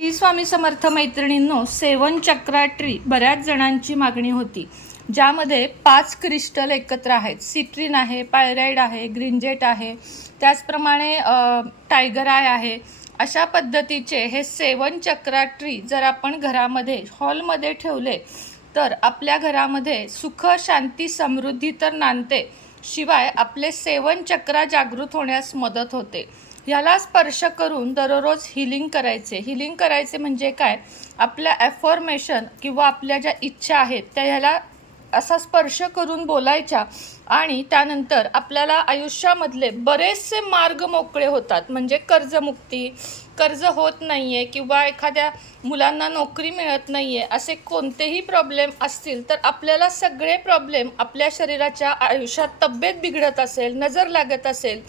श्री स्वामी समर्थ मैत्रिणींनो, सेवन चक्रा ट्री बऱ्याच जणांची मागणी होती, ज्यामध्ये 5 क्रिस्टल एकत्र आहेत. सिट्रिन आहे, पायराइड आहे, ग्रीनजेट आहे, त्याचप्रमाणे टायगर आय आहे. अशा पद्धतीचे हे सेवन चक्रा ट्री जर आपण घरामध्ये हॉलमध्ये ठेवले तर आपल्या घरामध्ये सुख, शांती, समृद्धी तर नांदते, शिवाय आपले सेवन चक्रा जागृत होण्यास मदत होते. ह्याला स्पर्श करून दररोज हिलिंग करायचे म्हणजे काय, आपल्या ॲफर्मेशन किंवा आपल्या ज्या इच्छा आहेत त्या ह्याला असा स्पर्श करून बोलायच्या आणि त्यानंतर आपल्याला आयुष्यामधले बरेचसे मार्ग मोकळे होतात. म्हणजे कर्जमुक्ती, कर्ज होत नाही आहे किंवा एखाद्या मुलांना नोकरी मिळत नाही आहे, असे कोणतेही प्रॉब्लेम असतील तर आपल्याला सगळे प्रॉब्लेम, आपल्या शरीराच्या आयुष्यात तब्येत बिघडत असेल, नजर लागत असेल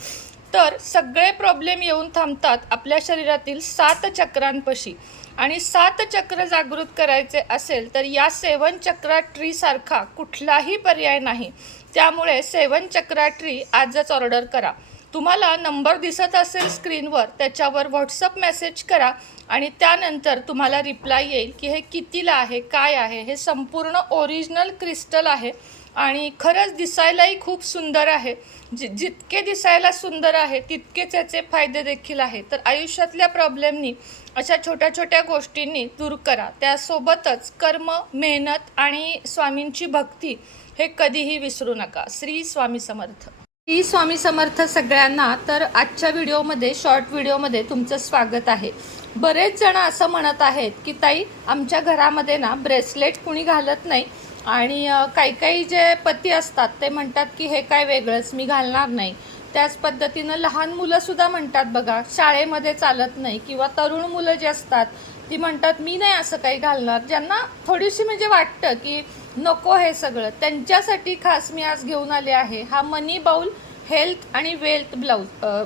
तर सगळे प्रॉब्लेम येऊन थांबतात आपल्या शरीरातील 7 चक्रांपाशी. आणि 7 चक्र जागृत करायचे असेल तर या सेवन चक्रा ट्री सारखा कुठलाही पर्याय नाही. त्यामुळे सेवन चक्रा ट्री आजच ऑर्डर करा. तुम्हाला नंबर दिसत असेल स्क्रीनवर, त्याच्यावर व्हॉट्सअप मेसेज करा आणि त्यानंतर तुम्हाला रिप्लाय येईल की हे कितीला आहे, काय आहे. हे संपूर्ण ओरिजिनल क्रिस्टल आहे आणि खरंच दिसायलाही खूप सुंदर आहे. जितके दिसायला सुंदर आहे तितकेच याचे फायदे देखील आहेत. तर आयुष्यातल्या प्रॉब्लेमनी, अशा छोट्या छोट्या गोष्टींनी दूर करा. त्यासोबतच कर्म, मेहनत आणि स्वामींची भक्ती हे कधीही विसरू नका. श्री स्वामी समर्थ. श्री स्वामी समर्थ सगळ्यांना. तर आजच्या व्हिडिओमध्ये, शॉर्ट व्हिडिओमध्ये तुमचं स्वागत आहे. बरेच जण असं म्हणत आहेत की ताई, आमच्या घरामध्ये ना ब्रेसलेट कुणी घालत नाही आणि काही जे पती असतात ते म्हणतात की हे काय वेगळंच, मी घालणार नाही. त्याच पद्धतीनं लहान मुलंसुद्धा म्हणतात बघा, शाळेमध्ये चालत नाही, किंवा तरुण मुलं जे असतात ती म्हणतात मी नाही असं काही घालणार. ज्यांना थोडीशी म्हणजे वाटतं की नको हे सगळं, त्यांच्यासाठी खास मी आज घेऊन आले आहे हा मनी बाउल, हेल्थ आणि वेल्थ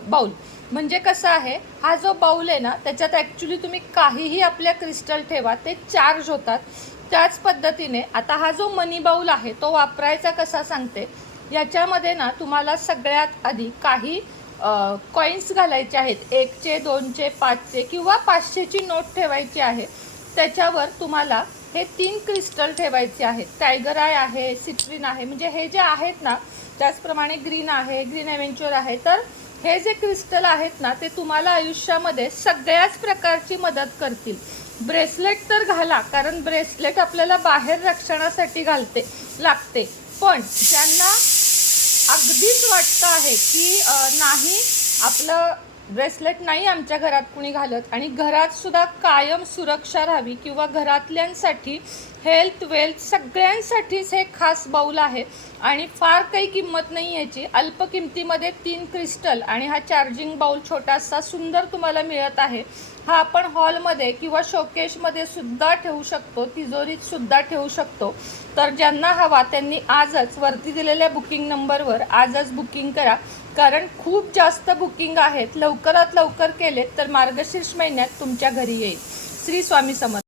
बाउल. म्हणजे कसं आहे, हा जो बाउल आहे ना, त्याच्यात ॲक्च्युली तुम्ही काहीही आपल्या क्रिस्टल ठेवा ते चार्ज होतात. त्याच पद्धतीने आता हा जो मनी बाउल आहे तो वापरायचा कसा सांगते. याच्यामध्ये ना तुम्हाला सगळ्यात आधी काही कॉईन्स घालायचे आहेत. 1चे, 2चे, 5चे किंवा 500ची नोट ठेवायची आहे. त्याच्यावर तुम्हाला हे 3 क्रिस्टल ठेवायचे आहेत. टायगर आय आहे, सिट्रिन आहे, म्हणजे हे जे आहेत ना, त्याचप्रमाणे ग्रीन आहे, ग्रीन ॲव्हेंचर आहे. तर हे जे क्रिस्टल आहेत ना ते तुम्हाला आयुष्यामध्ये सगळ्याच प्रकारची मदत करतील. ब्रेसलेट तर घाला, कारण ब्रेसलेट आपल्याला बाहेर रक्षणासाठी लागते. पण ज्यांना अगदीच वाटतं आहे की नाही, आपलं ब्रेसलेट नाही आमच्या घरात कुणी घालत आणि घरात सुद्धा कायम सुरक्षा राहावी, किंवा घरातल्यांसाठी हेल्थ, वेल्थ सगळ्यांसाठीच हे खास बाउल आहे. आणि फार काही किंमत नाही याची, अल्प किमतीमध्ये 3 क्रिस्टल आणि हा चार्जिंग बाउल छोटासा सुंदर तुम्हाला मिळत आहे. हा आपण हॉलमध्ये किंवा शोकेशमध्ये सुद्धा ठेवू शकतो, तिजोरीत सुद्धा ठेवू शकतो. तर ज्यांना हवा त्यांनी आजच वरती दिलेल्या बुकिंग नंबरवर आजच बुकिंग करा, कारण खूप जास्त बुकिंग आहेत. लवकरात लवकर केलेत तर मार्गशीर्ष महिन्यात तुमच्या घरी येईल. श्री स्वामी समर्थ.